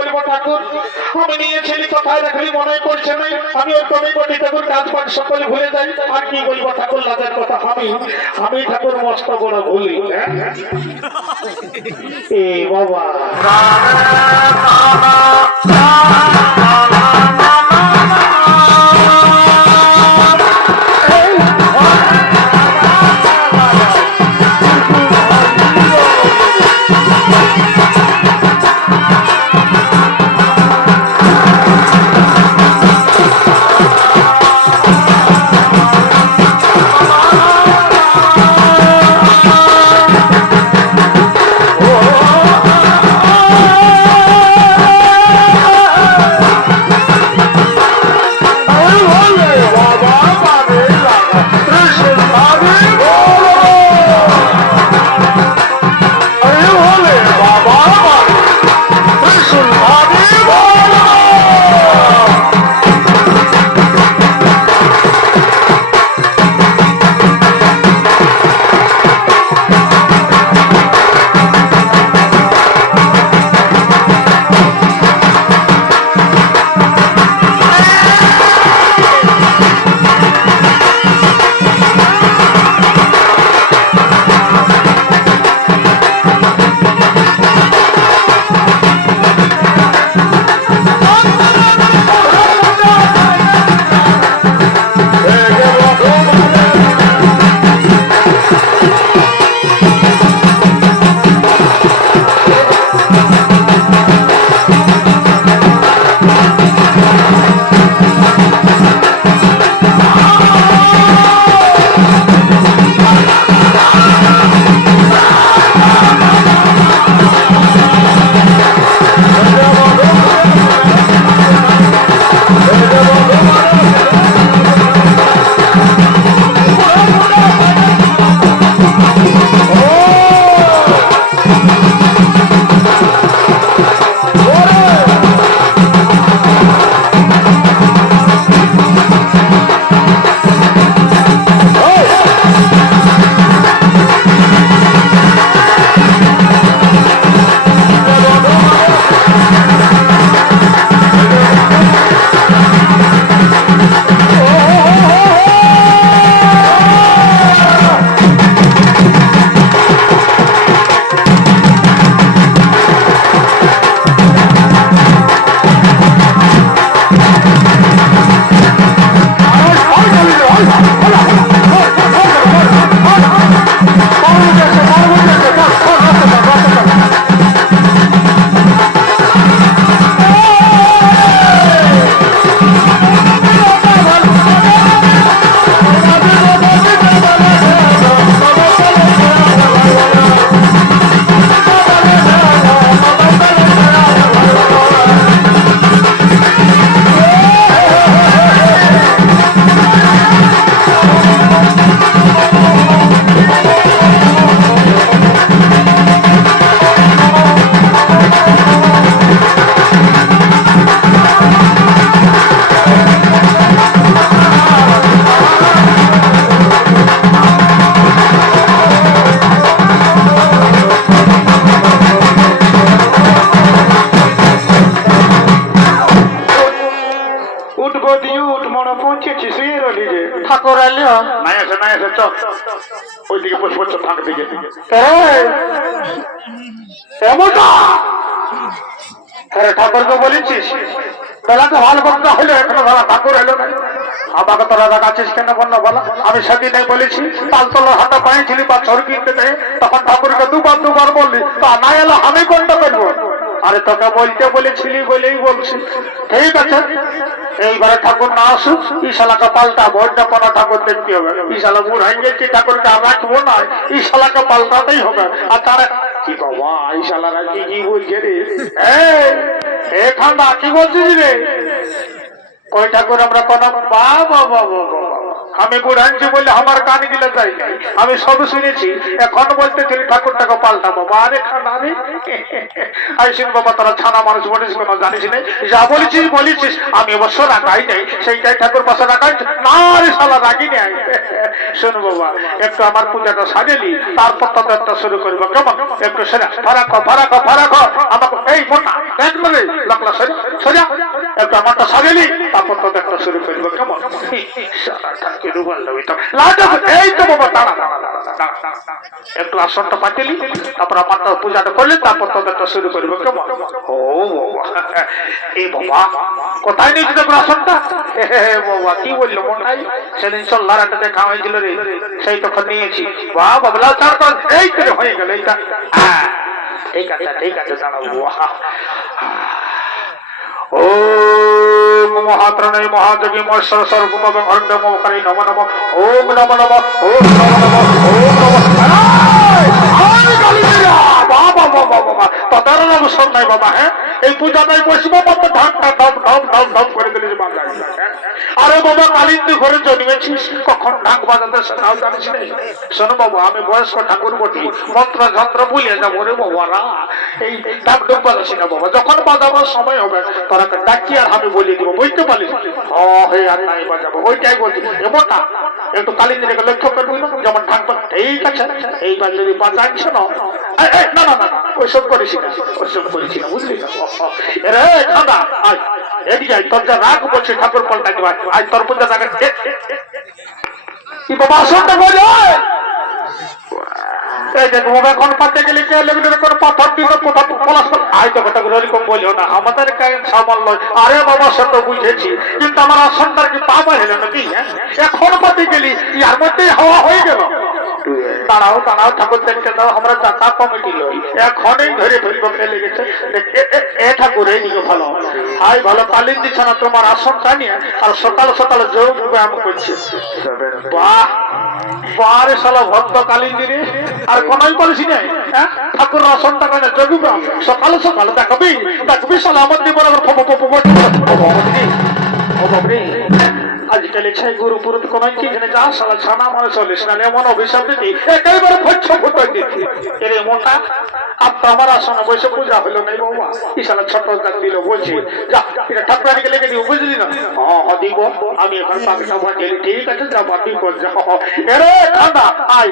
বলবো ঠাকুর? আমি নিয়েছিলি কোথায় রাখলি মনে করছে না? আমি ওই কমিটি ঠাকুর কাজ পাঠ সকলে ভুলে যাই। আর কি বলবো ঠাকুর, লাজের কথা। আমি ঠাকুর মস্ত বড় ভুলি। এ বাবা ঠাকুর এলো নাই আছে ওইদিকে বসে বসে ফাঁক দিকে ঠাকুরকে বলেছিস বেলাতে ভালো করতে হইলো এখনো বেলা ঠাকুর এলো না আমাকে তোরা রাখাচ্ছিস কেন বন্য বলো আমি সেদিনে বলেছি তালতলার হাতে পাইছিলি বা ছড় কিনতে নেই তখন ঠাকুরকে দুবার বললি তা না এলো আমি কোনটা করবো আরে তোকে বলতে বলেছিলি বলেই বলছি ঠিক আছে এইবারে ঠাকুর না আসুক ইশালাকে পাল্টা ভোটটা কোনো ঠাকুর দেখতে হবে ইশালা বুড় হয়ে গেছি ঠাকুরকে রাখবো না ইশালাকে পাল্টাতেই হবে আর তারা কি বাবা ইশালারা কি বলছে রে এ ঠান্ডা কি বলছিস রে কই ঠাকুর আমরা কোন বাবা আমি বুড়ানছি বলে আমার কান গিলে যাই নাই, আমি সব শুনেছি। এখন বলতেছিলি ঠাকুরটাকে পাল্টাবো, আরে খানা রে আইসিন বাবা, তোরা ছানা মানুষ বলিস কোনো জানিস নাই, যা বলেছিস বলেছিস, আমি অবশ্য রাখাই নাই, সেইটাই ঠাকুর পাশে রাখাই না রে শালা, রাখি নাই। শোন বাবা, একটু আমার পূজাটা সাজেলি, তারপর তবে একটা শুরু করবো, কেমন? একটু সেরা ফারাক ফারাক ফারাক আমাকে এই মোটা দেখ বলে লাগলা সেরা সোজা, একটু আমারটা সাজেলি, তারপর তবে একটা শুরু করবো, কেমন? শালা ঠাকুর বললো এই তো বাবা, দাঁড়া দাঁড়া দাঁড়া দাঁড়া, একটু আসনটা পাঠিলি, তারপর আমারটা পূজাটা করলে, তারপর তবে একটা শুরু করবো, কেমন? ও বাবা, এই বাবা কোথায় নিয়েছি তোর আসনটা? বাবা কি বললো মনাই, সেদিন চল্লার একটা দেখা হয়েছিল রে, সেই তখন নিয়েছি। বাহ বাবলা, তারপর এই করে হয়ে গেল এইটা। ঠিক আছে ঠিক আছে, দাঁড়াবো। ও মহাত্রণে মহাযোগী মহেশ্বর সর্বম অর্ধমকারী নম নম, ওম নম নম, ওম নম নম, ওম নম। বাবা বাবা বাবা, তাদের অবসর নাই বাবা। হ্যাঁ, এই পূজাটাই বসবো, বাবা ঢাকটা ঢপ ঢপ ঢপ ঢপ করে দিলে বাজাই। আরে বাবা, কালিন্দি ঘরে জন্মেছিস, কখন ঢাক বাজাতে সেটাও জানিস না? শোনো বাবা, আমি বয়স্ক ঠাকুর বটি, মন্ত্র যন্ত্র ভুলে যাবো রে বাবারা, এই ঢাক ঢুক বাজাছি না বাবা। যখন বাজাবার সময় হবে তোরা ডাকি আর আমি বলে দিব, বুঝতে পারিস? হে আর নাই বাজাবো, ওইটাই বলছি। এমনটা একটু কালিন্দিকে লক্ষ্য করবি না, যেমন ঢাক বাজা। ঠিক আছে, এইবার যদি বাজাচ্ছ না, না না না না, ওইসব করিস না, ওইসব করিস না, বুঝলি না? রে খাদা, আয় এদিকে আয়, তোর যা রাগ বলছি ঠাকুর পাল্টা দিবা, আজ তোর পূজা রাগ কি বাবা, আসনটা বলে এই যে তুমি এখন পাতে গেলে কে লেগে কোনো পাথর দিল, কোথাও পলাশ আয় তো কথা ওরকম বলিও না, আমাদের সামাল নয়। আরে বাবা সে তো বুঝেছি, কিন্তু আমার আসনটার কি পাবা হলো নাকি? এখন পাতে গেলি ইয়ার মধ্যেই হাওয়া হয়ে গেল। দাঁড়াও দাঁড়াও, ঠাকুর দেখতে দাও, আমরা যাতা কমিটি লই, এখনই ধরে ধরিব ফেলে গেছে। এ ঠাকুর এই দিকে ভালো, হাই ভালো কালিন দিচ্ছে না তোমার আসনটা নিয়ে, আর সকাল সকাল যোগ ব্যায়াম করছে। বাহ বারে শালা ভক্ত কালিন দিনে আর কোনই বলছি না, ঠাকুর আসনটা কেন যোগ ব্যায়াম সকাল সকাল দেখবি দেখবি শালা আমার দিয়ে বরাবর ও বাবরে। আজকাল ইচ্ছাই গুরু পুরুত কোন চিন্তা যা শালা ছানা মানে চলিস না, এমন অভিশাপ দিতি একেবারে ফচ্ছ ফুটাই দিতি। এর এমনটা আপনি আমার আসনে বসে পূজা হলো নাই বাবা, কি শালা ছোট দাগ দিল, বলছি যা এটা ঠাকুরানিকে লেগে দিব, বুঝলি না? হ্যাঁ দিব, আমি এখন পাকটা বাঁচিয়ে। ঠিক আছে যা বাকি কর যা। এরে ঠান্ডা আয়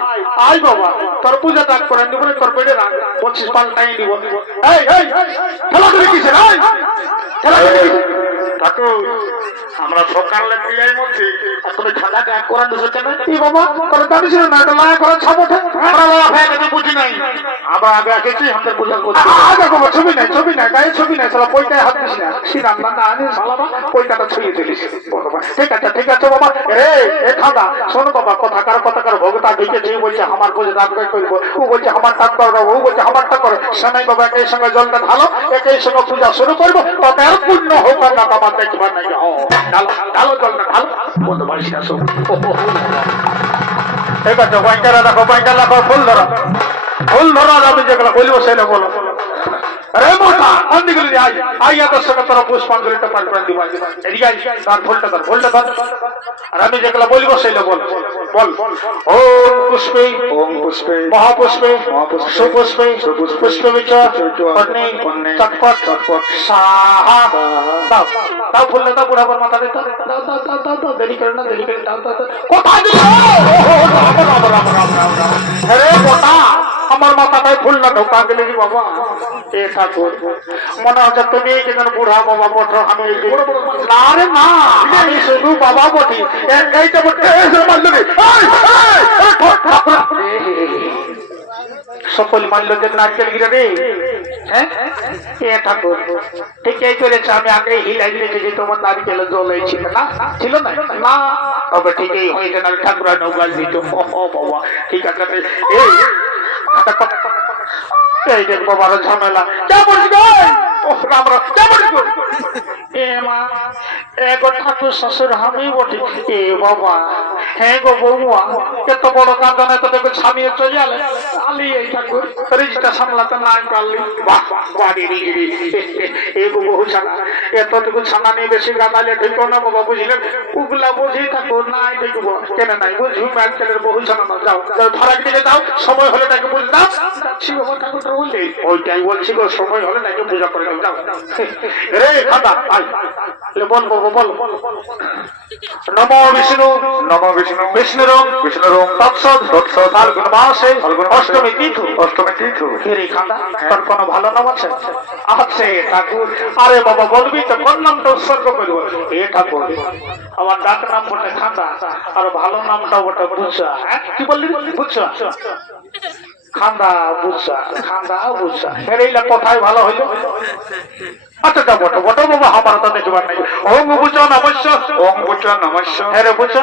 আয় বাবা, তোর পূজা দাগ করে দিব, তোর পেটে রাখ 25 পাল্টাই দিব। এই এই খেলা করে কিসের খেলা করে ঠাকুর, আমরা সকালে বিয়ের মধ্যে তুমি খাতা এক করে দিছো কেন? কি বাবা করে জানিস না, এটা লাগা করে ছাপটে আমরা লাগা হয়ে গেছে, বুঝি নাই। আবার আগে এসেছি আমাদের পূজা করতে। আগে বাবা ছবি নাই, ছবি নাই, গায়ে ছবি নাই, শালা পয়টায় হাত দিস না, সিরাম না আনি শালা পয়টাটা ছুঁয়ে দিলিস। ঠিক আছে ঠিক আছে বাবা। রে এ খাদা শোনো বাবা, কথাকার ভগতা ঢুকেছে, বলছে আমার পূজা দাগ করবো, ও বলছে আমার টাক করবো, ও বলছে আমার টাক করো। সেনাই বাবা একই সঙ্গে জলটা ঢালো, একই সঙ্গে পূজা শুরু করবো, তবে আর পূর্ণ হোক না আমার দেখবার নাই। ঢালো ঢালো জলটা ঢালো, বলতে পারিস না। ঠিক আছে বাইকারা রাখো, বাইকার রাখো, ফুল ধরো, ফুল ধরো, আমি যেগুলো বলবো সেটা বলো। আরে মোটা অন্যগুলো আই আইয়া তোর সঙ্গে তোরা পুষ্পাঞ্জলিটা পাঠ করে দিব। এদিকে আই, তার ফুলটা ধর, ফুলটা ধর, আর আমি যেগুলো বলবো সেটা বল বল। ওম পুষ্পে মহাপুষ্পে সুপুষ্পে পুষ্পবিচ কর্ণে চটপট সাহা। দাও দাও ফুলটা দাও, বুড়াবার মাথা দিতে দাও দাও দাও দাও দাও, দেরি করে না, দেরি করে দাও দাও। কোথায় দিল? আরে মোটা আমার মাথাটায় ফুল না ঢোকা গেলে বাবা। এ ঠাকুর মনে হচ্ছে তুমি যেন বুড়া বাবা বটো, আমি না রে না, আমি শুধু বাবা বটি। এইটা সকল মানল যে নারকেল গিরে রে। হ্যাঁ এ ঠাকুর ঠিকই করেছে, আমি আগে হিলাই দিয়েছি যে তোমার নারকেল জল ছিল না, ছিল না না, তবে ঠিকই হয়েছে না, ঠাকুর নৌকা দিত। ও বাবা ঠিক আছে। এই দেখ বাবার ঝামেলা কেমন ঠাকুর শ্বশুর আমি বটি। এ বাবা হ্যাঁ গো বৌমা, এত বড় কাঁদনে তো দেখো ছামিয়ে চলে আলে আলি। এই ঠাকুর রিজটা সামলাতে না পারলি, বাড়ি এগো বহু ছানা এতটুকু ছানা নিয়ে বেশি গাদালে ঢুকো না বাবা বুঝলেন উগলা বুঝি থাকো নাই দেখবো কেন নাই বুঝি আজকালের বহু ছানা না যাও যাও ফারাক দিকে যাও সময় হলে তাকে বুঝ দাও যাচ্ছি বাবা ঠাকুরটা বললে ওইটাই বলছি গো সময় হলে তাকে পূজা করে যাও রে খাতা বল বাবা বল নমো বিষ্ণু নমো বিষ্ণু বিষ্ণুরম বিষ্ণুরম তৎসৎ তৎসৎ ফাল্গুন মাসে ফাল্গুন অষ্টমী তিথি অষ্টমী তীর্থ রে খাতা তোর কোনো ভালো নাম আছে আছে ঠাকুর আরে বাবা বলবি তো কোন নামটা উৎসর্গ করবো এ ঠাকুর আমার ডাক নাম বটে খাতা আর ভালো নামটা বটে বুঝা কি বললি বুঝা খান্দা বুঝা খান্দা বুঝা হেরেইলা কোথায় ভালো হইলো আচ্ছা যা বটো বটো বাবা আমার তো দেখবার নাই ওম বুঝো নমস্য ওম বুচ নমস্য হ্যাঁ বুঝছো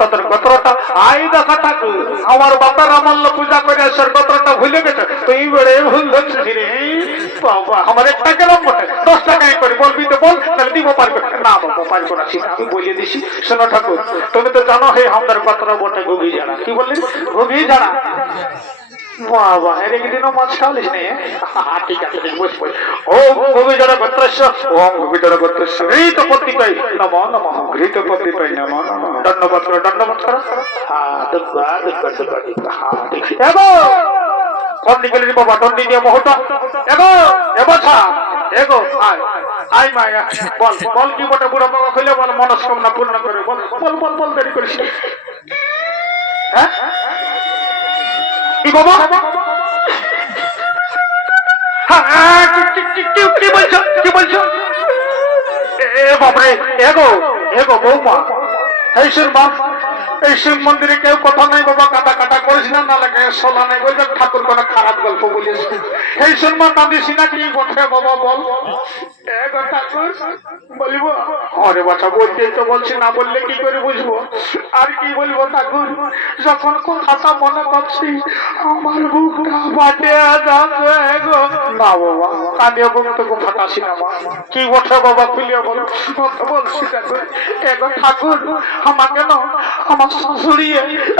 তোদের গোত্রটা আই দেখা ঠাকুর আমার বাবার আমল্য পূজা করে আসার গোত্রটা ভুলে গেছে তো এই বেড়ে ভুল ধরছিস রে বাবা আমার একটা গেলাম বটে 10 টাকায় করে বলবি তো বল তাহলে দিব পারবে না বাবা পারবো না ঠিক আমি বলে দিছি শোনো ঠাকুর তুমি তো জানো হে আমাদের গোত্র বটে গভীর জানা কি বললি গভীর জানা বাবা এর একদিনও মাছ খাওয়ালিস নে ঠিক আছে বুঝ বল ও গভীর জানা গোত্রস্য ওম গোবিন্দর গোত্রস্য এই তো প্রত্যেকটাই নমঃ নমঃ ঘৃত পতিতায় নমো নমঃ ধন্যবাদ কর হ্যাঁ দুর্গা হ্যাঁ এগো কোন দিকে রে বাবা দন্ডি দিয়ে মহটা এগো এবছা এগো আয় আয় মায়া বল বল কি বটে বুড়া বাবা কইলে বল মনস্কামনা পূর্ণ করে বল বল বল বল দেরি করিস হ্যাঁ কি বাবা হ্যাঁ কি বলছো কি বলছো এ বাপরে এগো এগো বৌমা এই শুনবাম এই শিব মন্দিরে কেউ কথা নাই বাবা কাটা কাটা করিস না না লাগে সোলা নাই বলবে ঠাকুর কোনো খারাপ গল্প বলিস এই শুনবাম কাঁদিস না কি বটে বাবা বল এগো ঠাকুর বলিব আরে বাচ্চা বলতে তো বলছি না বললে কি করে বুঝবো আর কি বলবো ঠাকুর যখন কথাটা মনে করছি আমার বুকটা ফাটে যাচ্ছে গো না বাবা কাঁদিয়ে বুক তো ফাটাসি না কি বটে বাবা খুলিয়ে বল বলছি ঠাকুর এগো ঠাকুর আমাকে না আমার শাশুড়ি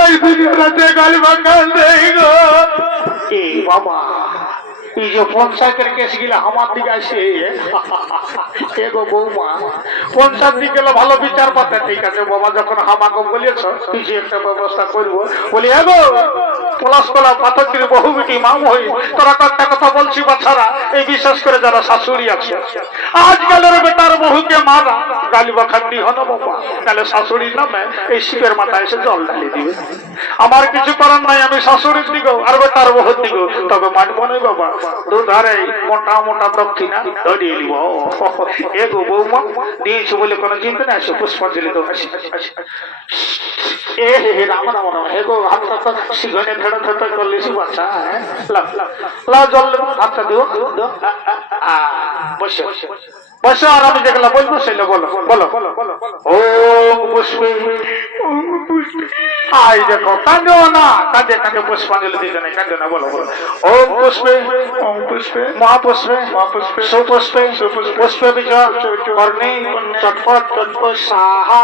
এই দুনিয়াতে গালি বাঙ্গাল দেই গো এ বাবা এই যে পঞ্চায়েতের কেস গিলা আমার দিকে আসে এগো বৌমা পঞ্চায়েত দিকে গেলে ভালো বিচার পাতে ঠিক আছে বাবা যখন আমাকে বলেছ কিছু একটা ব্যবস্থা করবো বলি এগো পলাশতলা পাথরগিরি বহু বেটি মাম হই তোরা কয়েকটা কথা বলছি বাচ্চারা এই বিশেষ করে যারা শাশুড়ি আছে আজকালের বেটার বহুকে মারা গালি বাখান্তি হলো বাবা তাহলে শাশুড়ির নামে এই শিবের মাথায় এসে জল ঢালি দিবে আমার কিছু করার নাই আমি শাশুড়ির দিকেও আর বেটার বহুর দিকেও তবে মানবো নয় বাবা দুধারে মোটা মোটা দক্ষিণা ধরিয়ে নিব এগো বৌমা দিয়েছি বলে কোনো চিন্তা নেই আসো পুষ্পাঞ্জলি তো এ হে রাম রাম রাম এগো হাতটা তো শিখনে ধরে ধরে করলিস বাচ্চা লা জল হাতটা দিও বসে বসে আর আমি যেগুলা বলবো সেগুলো বলো বলো ওম পুষ্পে আই দেখো কাঁদো না কাঁদে কাঁদে পুষ্পাঞ্জলি দিতে নেই কাঁদো না বলো বলো ওম পুষ্পে মহাপুষ্পে সুপুষ্পে পুষ্পে বিজয় কর্ণে চটপট চটপট সাহা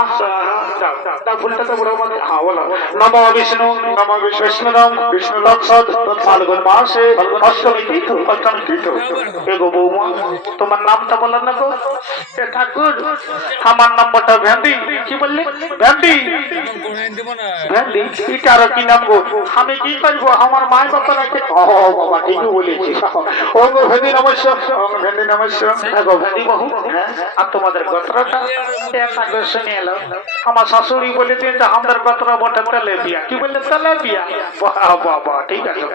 ভুলটা তো বড় হ্যাঁ বলো নমো বিষ্ণু বিষ্ণুরম বিষ্ণু তৎসৎ ফাল্গুন মাসে অষ্টমী তীর্থ এগো বৌমা তোমার নামটা বলার না গো ঠাকুর আমার নাম্বারটা ভ্যান্ডি কি বললি ভ্যান্ডি ভ্যান্ডি এটা আর কি নাম গো আমি কি করবো আমার মায়ের কথা রাখে ও বাবা ঠিকই বলেছি ও গো ভ্যান্ডি নমস্য ভ্যান্ডি নমস্য গো ভ্যান্ডি বহু আর তোমাদের গোত্রটা একটা শুনে এলো আমার শাশুড়ি বলে দিন যে আমাদের গোত্র বটে তেলেবিয়া কি বললে তেলেবিয়া বাবা ঠিক আছে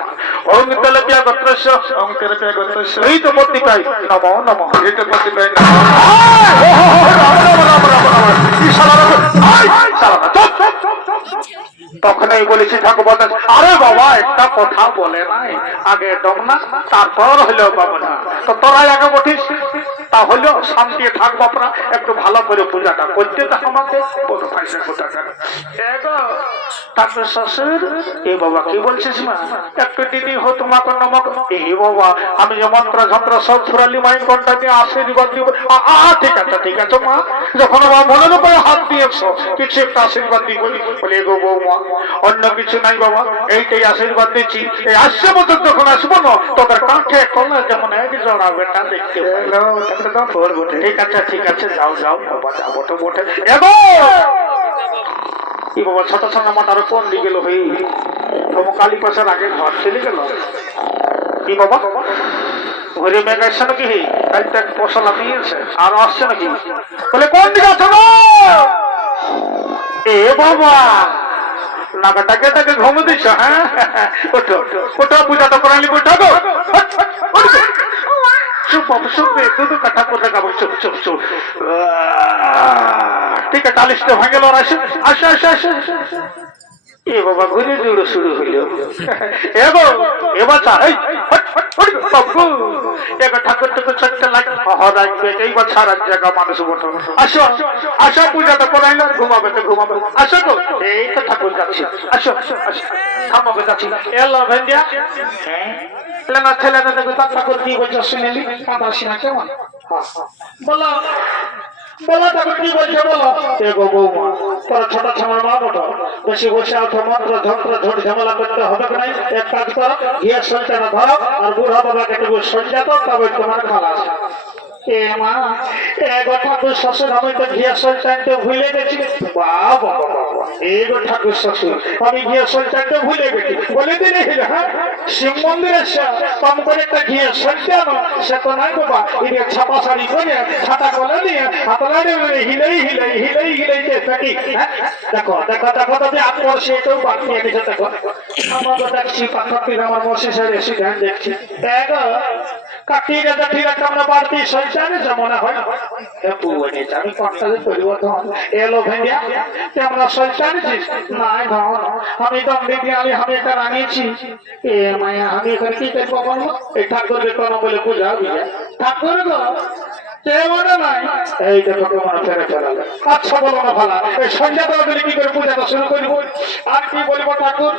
ওম তেলেবিয়া গোত্রস্য ওম তেলেবিয়া গোত্রস্য এই তো পত্রিকায় নমো নমো এই তো পত্রিকায় তখনই বলেছি ঠাকুর আরে বাবা একটা কথা বলে নাই আগে ডমনা তারপর হলো বাবনা তো তোরাই আগে বটিস তা হলো শান্তি থাক বাপরা একটু ভালো করে পূজাটা করতে তো আমাকে কোনো পয়সা কোথাকা ঠাকুর শ্বশুর এ বাবা কি বলছিস মা একটু দিদি হো তোমাকে নমক এই বাবা আমি যে মন্ত্র যন্ত্র সব ফুরালি মাই কন্টা দিয়ে আশীর্বাদ দিব ঠিক আছে মা যখন আমার মনের উপরে হাত দিয়েছ কিছু একটা আশীর্বাদ দিব বলে গো বৌমা অন্য কিছু নাই বাবা এইটাই আশীর্বাদ দিচ্ছি এই আসছে বছর যখন আসবো না তোদের কাঁঠে কলা যেমন এক জড়া বেটা দেখতে বটে দাও তোর বটে ঠিক আছে যাও যাও বাবা যাও বটে বটে এগো কি বাবা ছোট ছোট মাথার কোন দিকে গেল ভাই তোমার কালী পাশের আগে ঘর চলে গেল কি বাবা ঘরে মেঘ আসছে নাকি কালটা পশলা নিয়েছে আর আসছে নাকি বলে কোন দিকে আছো গো এ বাবা নাগাটাকে ঘুমে দিচ্ছ হ্যাঁ ওঠো ওঠো পূজাটা করালি ওঠো গো চুপ বাবু চুপ দুধ কাটা করে গাবো চুপ চুপ চুপ ঠিক আছে চালিশটা ভাঙে গেল আসো আসো আসো আসো এ বাবা ঘুরে দৌড়ো শুরু হইল এগো এ বাচ্চা বাবু এগো ঠাকুর টুকুর ছোট্ট লাগে রাখবে এই বছর এক জায়গা মানুষ বসো আসো আসো পূজাটা করাইলো ঘুমাবে তো ঘুমাবে আসো গো এই তো ঠাকুর যাচ্ছি আসো আসো আসো থামাবে যাচ্ছি এলো ভেন্ডিয়া না ছেলেটা দেখো তার ঠাকুর কি বলছো শুনেলি পাতাসি না কেমন বলো বলো ঠাকুর কি বলছো বলো এগো বৌমা তোর ছোট ছামার মা বটো বেশি বসে আছো মন্ত্র যন্ত্র ঝোট ঝামেলা করতে হবে না এক কাজ করো গিয়ে সলটাটা ধরো আর বুড়া বাবাকে একটু সঞ্জা তো তবে তোমার খালাস এ মা এগো ঠাকুর শ্বশুর আমি তো ঘিয়া সলটানতে ভুলে গেছি বাবা এগো ঠাকুর শ্বশুর আমি ঘিয়া সলটানতে ভুলে গেছি বলে দিলে হ্যাঁ শিব মন্দিরের কম করে একটা ঘিয়া সলটানো সে তো নাই বাবা এদের ছাপা শাড়ি করে ছাতা গলা দিয়ে হাতলাড়ি হিলেই হিলেই হিলেই হিলেই থাকি দেখো দেখো দেখো তবে আপনার সেটাও বাকি এনেছে দেখো আমাকে দেখছি পাথরটির আমার মশিসের এসে ধ্যান দেখছি এগো কাটিয়ে ঠিক একটা আমরা বাড়তি সলটানে যেমন হয় আমি কষ্টালে পরিবর্তন এলো ভেঙ্গিয়া আমরা সলটানেছিস না আমি দম দেখে আমি এটা রাঙিয়েছি এ মায়া আমি এখানে কি করবো বলবো এই ঠাকুর কোনো বলে পূজা ঠাকুর গো এই দেখো তোমার ফেরে ফেরালে আচ্ছা বলো না ভালা এই সন্ধ্যা বেলা দিলে কি করে পূজাটা শুরু করবো আর কি বলবো ঠাকুর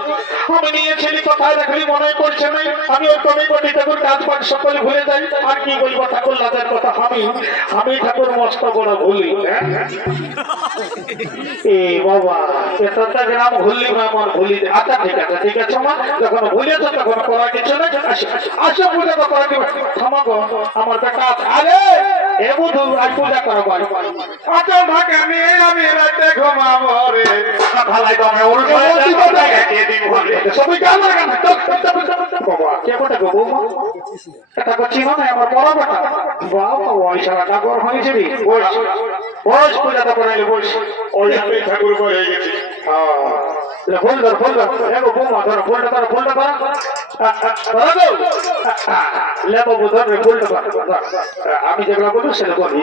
আমি নিয়েছিলি কোথায় রাখলি মনে করছে নাই আমি ওর কমি কোটি ঠাকুর কাজ পাঠ সকলে ভুলে যাই আর কি বলবো ঠাকুর লাদের কথা আমি ঠাকুর মস্ত বড় ভুলি এ বাবা এতটা গ্রাম ভুললি আমার ভুলি আচ্ছা ঠিক আছে মা যখন ভুলেছো তখন করা কিছু না আসো পূজা তো করা দিবে থামাগো আমার বেটা আরে এ বুধু আজ পূজা করবো আচ্ছা ভাগে আমি রাতে ঘুমাবো রে ভালাই দমে উল্টো দিন ভুলে সবই জানো না বাবা কে কোটা গো বৌমা এটা করছি না আমার বড় বেটা বাবা ওই সারা ঠাকুর হয়েছে রে বস পূজা তো করে বস ওই আমি ঠাকুর হয়ে গেছি ফুল ধর এগো বৌমা ধরো ফুলটা ধরো লেবো ধর ফুলটা আমি যেগুলো বলবো সেটা বলি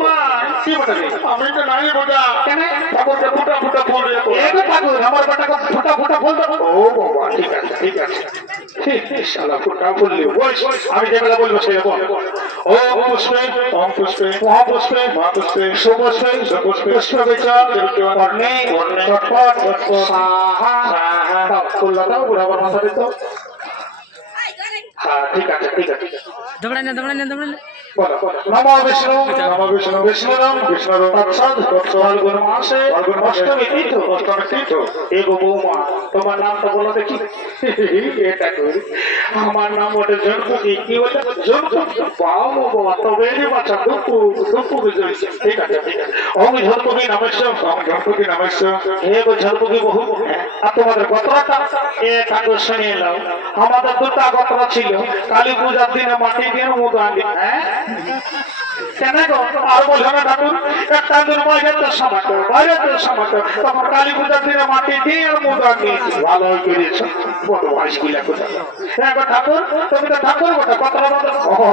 কি বলবি আমি তো নাই বোঝা কেন ঠাকুরটা ফুটা ফুল এগো ঠাকুর আমার বেটাকে ফুটা ফুল দেবো ও বাবা ঠিক আছে শালা ফুটা ফুল বস আমি যেগুলো বলবো সেটা বল ও পুষ্পে মহাপুষ্পে সুপুষ্পে পুষ্পবেচা কর্ণে চটপট সাহা ফুলটাও বুড়া মাথা দিত হ্যাঁ ঠিক আছে দমড়াই না নমো বিষ্ণু বিষ্ণু ফাল্গুন মাসে অষ্টমী তীর্থ এগো বৌমা তোমার নামটা বলো দেখি এটা করি আমার নাম ওটা জনপতি কি বলে জনপতি বাবা তবে বাচ্চা দুপু ঠিক আছে অমি ঝনপতি নমস্য হে গো ঝনপতি বহু আর তোমাদের গোত্রটা এ ঠাকুর শুনিয়ে নাও আমাদের দুটা গোত্র ছিল কালী পূজার দিনে মাটি দিয়ে মুখ আনি হ্যাঁ কেন গো আর বলছো না ঠাকুর একটা দিন বাইরের সমাজ তখন কালী পূজার দিনে মাটি দিয়ে আর মুখ আনিয়েছি ভালো করেছো বড় আসগুলা কোথায় হ্যাঁ গো ঠাকুর তুমি তো ঠাকুর বটে কথা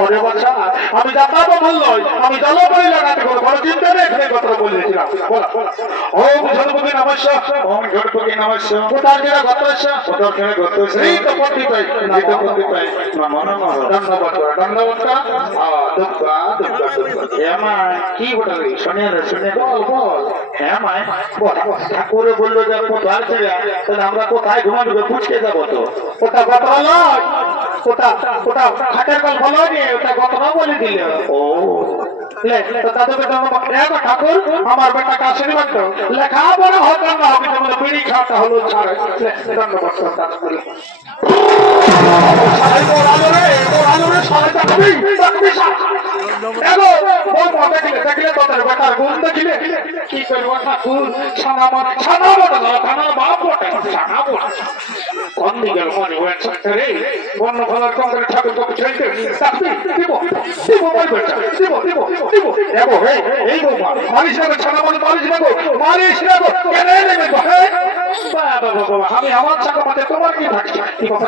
রে বাচ্চা আমি যাতাবো বললই আমি জলপরি লাগাতে করবো বড় চিন্তা রেখে কথা বলেছিলাম বলা ওম ঝনপতি নমস্য কোথায় যেটা গতছে এই তো পতি পাই ধন্যবাদ কি বলি শুনে বল হ্যাঁ মায় ঠাকুরে বললো যে কোথায় ছেড়ে তাহলে আমরা কোথায় ঘুমাবো পুষকে যাবো তো ওটা কথা নয় ওটা খাটের কল ভালো নিয়ে ওটা কথা বলে দিলে ও ঠাকুর আমার বেটাকে আশীর্বাদ দাও লেখাপড়া হতো না হবে তোমার বিড়ি খাওয়াটা হলো ছাড়ে ধন্যবাদ দেখলে তোদের বেটার গুণ দেখলে কি করবো ঠাকুর ছানা বটা ছানার বাপ বটে ছানা বটা কোন দিকে মনে হয়েছে রে বন্য ফলার কঙ্করে ঠাকুর তোকে ছেড়ে দিব বলবে দেবো হে এই বৌমা মালিশ রাখো ছানা বলে মালিশ রাখো কেন নেবে আমি আমার ছাকা মাঠে তোমার কি থাকছে কি কথা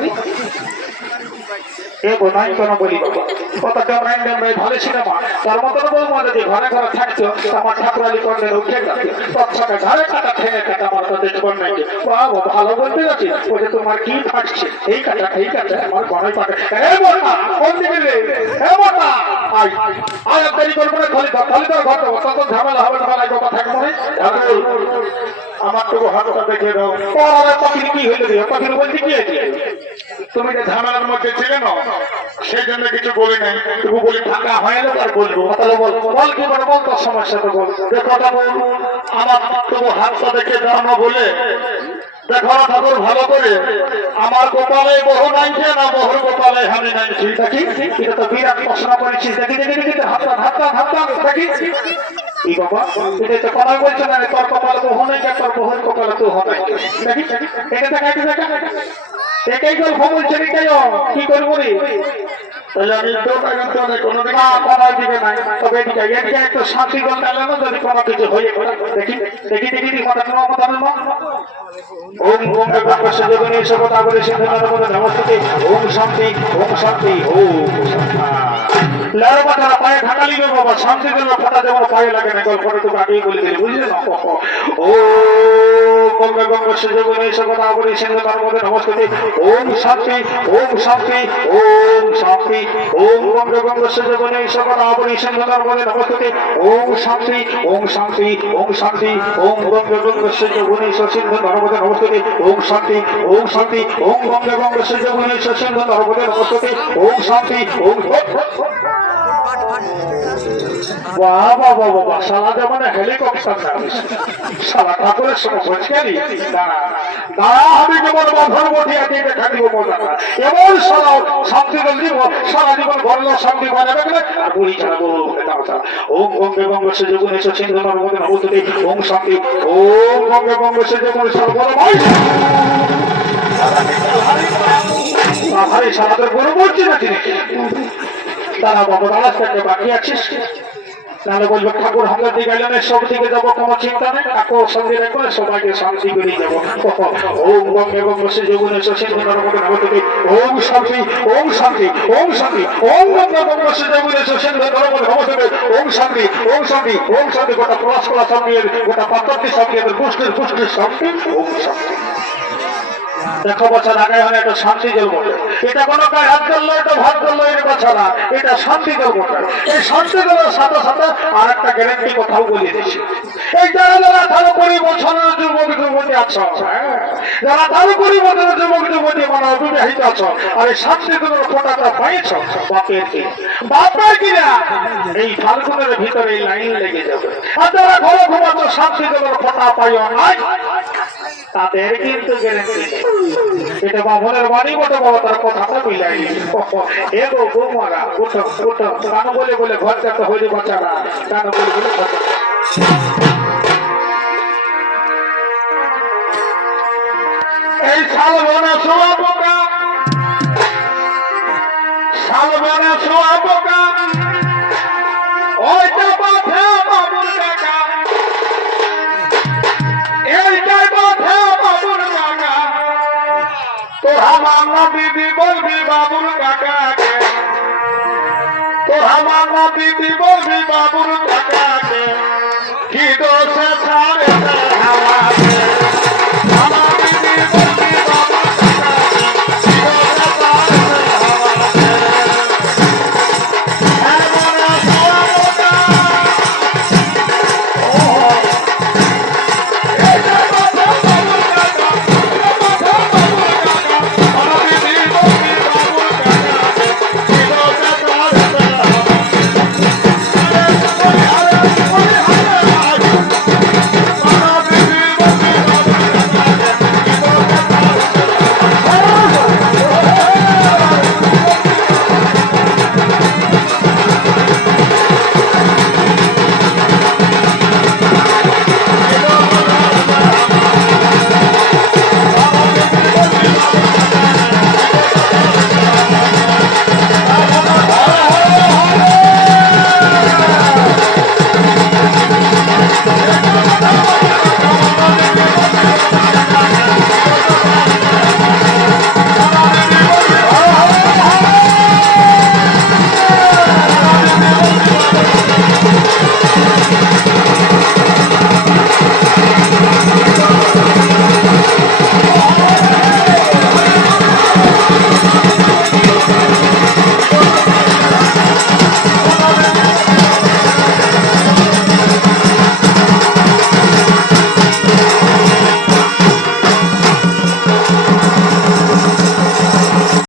এ বোনাই কোনো বলি বাবা কত ডমরাই ডমরাই ভালো ছিল মা তার মতন বৌমা যদি ঘরে ঘরে থাকতো আমার ঠাকুরালি করলে উঠে গেছে তোর সাথে ঘরে কাটা ঠেঙে কাটা আমার তো দেখবেন নাকি বাবা ভালো বলতে যাচ্ছি বলে তোমার কি থাকছে এই কাটা আমার ঘরে পাঠে এ বোনা কোন দিকে রে এ বোনা আয় আয় দেরি করবো না খালি তো ঘর দেবো তখন ঝামেলা হবে না কথা থাকবো না আমার তো হাতটা দেখে দাও পরে পাখির কি হইল রে পাখির বলতে কি আছে তুমি যে ঝামেলার মধ্যে ছিলে না সেই জন্য কিছু বলি নাই তবু বলি ফাঁকা হয়ে গেলে আর বলবো তাহলে বল কি বল তোর সমস্যা তো বল যে কথা বল আমার তবু হাতটা দেখে দাও না বলে দেখো ঠাকুর ভালো করে আমার গোপালে বহু নাইছে না বহুর গোপালে হানি নাইছি দেখি এটা তো বিরাট প্রশ্ন করেছিস দেখি হাতটা দেখি কি বাবা এটা তো কথা বলছে না তোর কপালে বহু নাই তোর বহুর কপালে তো হবে দেখি এটা দেখা এটাই গল্প বলছে কি করবো রে তাহলে আমি কোনোদিন কমাই দিবে না তবে একটু শান্তি গল গেল না যদি কোনো কিছু হয়ে দেখি কথা বলবো ওম ওম ব্রহ্ম সজগণী সবতা বলে সিন্ধুর মধ্যে নমস্তে ওম শান্তি ওম লার বাটার পায়ে ঢাকালি গো বাবা শান্তি জন্য ফাটা যেমন পায়ে লাগে না গল্পটা তো আগেই বলে দিলে বুঝলে না ও ওম ব্রহ্ম সজগণী সবতা বলে সিন্ধুর মধ্যে নমস্তে ওম শান্তি ওম ব্রহ্ম সজগণী সবতা বলে সিন্ধুর মধ্যে নমস্তে ওম শান্তি ওম ব্রহ্ম সজগণী সিন্ধুর মধ্যে নমস্তে ওম শান্তি ওম ব্রহ্ম সজগণী সিন্ধুর মধ্যে নমস্তে ওম শান্তি ওম বাবা সারা জামানে হেলিকপ্টার না সারা ঠাকুরের সঙ্গে বসেনি দাঁড়া আমি যেমন বাঁধর বটিয়া দিয়ে দেখা দিব মজা এমন সারা শান্তি দিব সারা জীবন বলল শান্তি বানাবে আর বলি ছাড়া বলবো ওম ব্রহ্ম সজগণী সিন্ধুর মধ্যে নমস্তে ওম শান্তি ওম ব্রহ্ম সজগণী সর্বদা সারা তোর বড় বলছি না তিনি তারা বাবা দাঁড়াস থাকতে বাকি আছিস তাহলে বলবো ঠাকুর হাঙ্গার দিকে গেলে না সব দিকে যাবো কোনো চিন্তা নেই ঠাকুর সঙ্গে রাখবো সবাইকে শান্তি করে যাবো ওম ব্রহ্ম সজগণী সিন্ধুর মধ্যে নমস্তে ওম শান্তি ওম ব্রহ্ম সজগণী সিন্ধুর মধ্যে নমস্তে ওম শান্তি গোটা ক্লাস সঙ্গে গোটা পাত্রটি সঙ্গে পুষ্টির শান্তি ওম শান্তি দেখো বছর আগে হলে একটা শান্তি জল বটে এটা কোনো গায়ে হাত করলো এটা ভাত করলো এর কথা না এটা শান্তি জল বটে এই শান্তি জলের সাথে সাথে আর একটা গ্যারেন্টি কোথাও বলে দিচ্ছি এই যারা 18-20 বছরের যুবতী আছো যারা 18-20 বছরের যুবতী মানে অবিবাহিত আছো আর এই শান্তি জলের ফোঁটাটা পাইছ বাপের কিনা এই ফাল্গুনের ভিতরে এই লাইন লেগে যাবে আর যারা ঘরে ঘুমাতো শান্তি জলের ফোঁটা পাইও নাই তাদের কিন্তু গ্যারেন্টি এটা বাবনের বাড়ি বটে বাবা তার কথাটা মিলাই এগো বৌমারা উঠো গান বলে ঘর যাতে হইলে বাচ্চারা গান বলে ঘর এই শাল বনা শোয়া পোকা ওইটা বাধা বাবুর কাকা এইটাই বাধা বাবুর কাকা তোরা মামলা দিদি বলবি বাবুর কাকাকে তোরা মামলা দিদি বলবি বাবুর